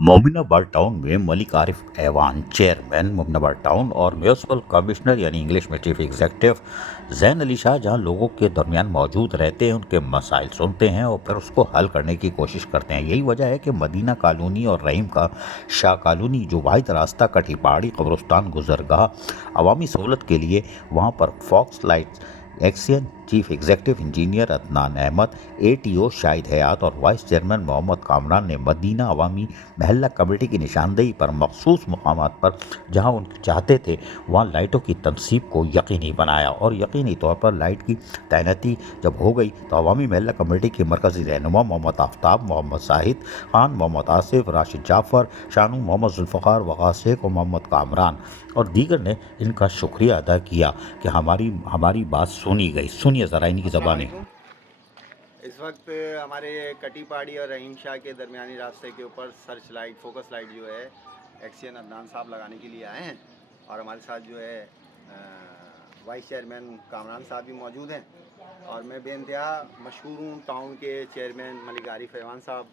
Mominabad town में Malik Arif ऐवान chairman Mominabad town और municipal commissioner यानी इंग्लिश में चीफ एग्जीक्यूटिव जैन अली शाह जहां लोगों के दरमियान मौजूद रहते हैं, उनके मसाइल सुनते हैं और फिर उसको हल करने की कोशिश करते हैं। यही वजह है कि मदीना कॉलोनी और रहीम का शाह कॉलोनी जो वाहिद रास्ता कटी पहाड़ी कब्रिस्तान गुजरगाह अवामी सहूलत के लिए वहाँ पर फॉक्स लाइट XEN chief executive engineer Adnan Ahmed, ATO Shahid Hayat और वाइस चेयरमैन मोहम्मद कामरान ने मदीना अवामी महल्ला कमेटी की निशानदेही पर मखसूस मकामात पर जहां उनके चाहते थे वहां लाइटों की तनसीब को यकीनी बनाया और यकीनी तौर पर लाइट की तैनाती जब हो गई तो अवामी महल्ला कमेटी के मरकज़ी रहनुमा मोहम्मद आफ्ताब, मोहम्मद साहिद खान, मोहम्मद आसिफ, राशिद जाफ़र, शानू, मोहम्मद जुल्फ़कार, वक़ास शेख और मोहम्मद कामरान और दीगर ने इनका शुक्रिया अदा किया कि हमारी बात सुनी गई। सुनिए ज़रा इनकी ज़बानें। इस वक्त हमारे कटी पहाड़ी और रहीम शाह के दरमियानी रास्ते के ऊपर सर्च लाइट फोकस लाइट जो है एक्सियन अदनान साहब लगाने के लिए आए हैं और हमारे साथ जो है वाइस चेयरमैन कामरान साहब भी मौजूद हैं और मैं बेइंतहा मशहूर हूँ टाउन के चेयरमैन मलिक आरिफ ऐवान साहब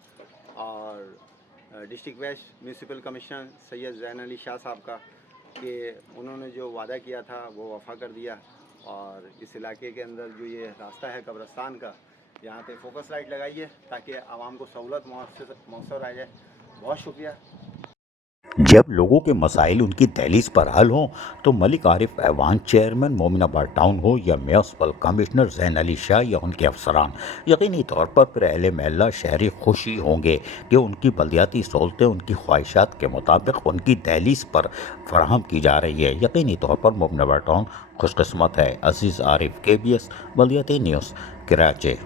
और district west municipal commissioner Syed Zain Ali Shah साहब का कि उन्होंने जो वादा किया था वो वफ़ा कर दिया और इस इलाके के अंदर जो ये रास्ता है कब्रिस्तान का यहाँ पे फोकस लाइट लगाई है ताकि आवाम को सहूलत मौसर आ जाए। बहुत शुक्रिया। जब लोगों के मसाइल उनकी दहलीज पर हल हों तो मलिक आरिफ ऐवान चेयरमैन मोमिनाबाद टाउन हो या म्यूनसिपल कमिश्नर जैन अली शाह या उनके अफसरान, यकीनी तौर पर फिर अहले महल्ला शहरी खुशी होंगे कि उनकी बल्दियाती सहूलतें उनकी ख्वाहिशात के मुताबिक उनकी दहलीज पर फराहम की जा रही है। यकीनी तौर पर मोमिनाबाद टाउन खुशकिस्मत है। अजीज़ आरिफ, KBS बल्दियाती न्यूज़, कराची।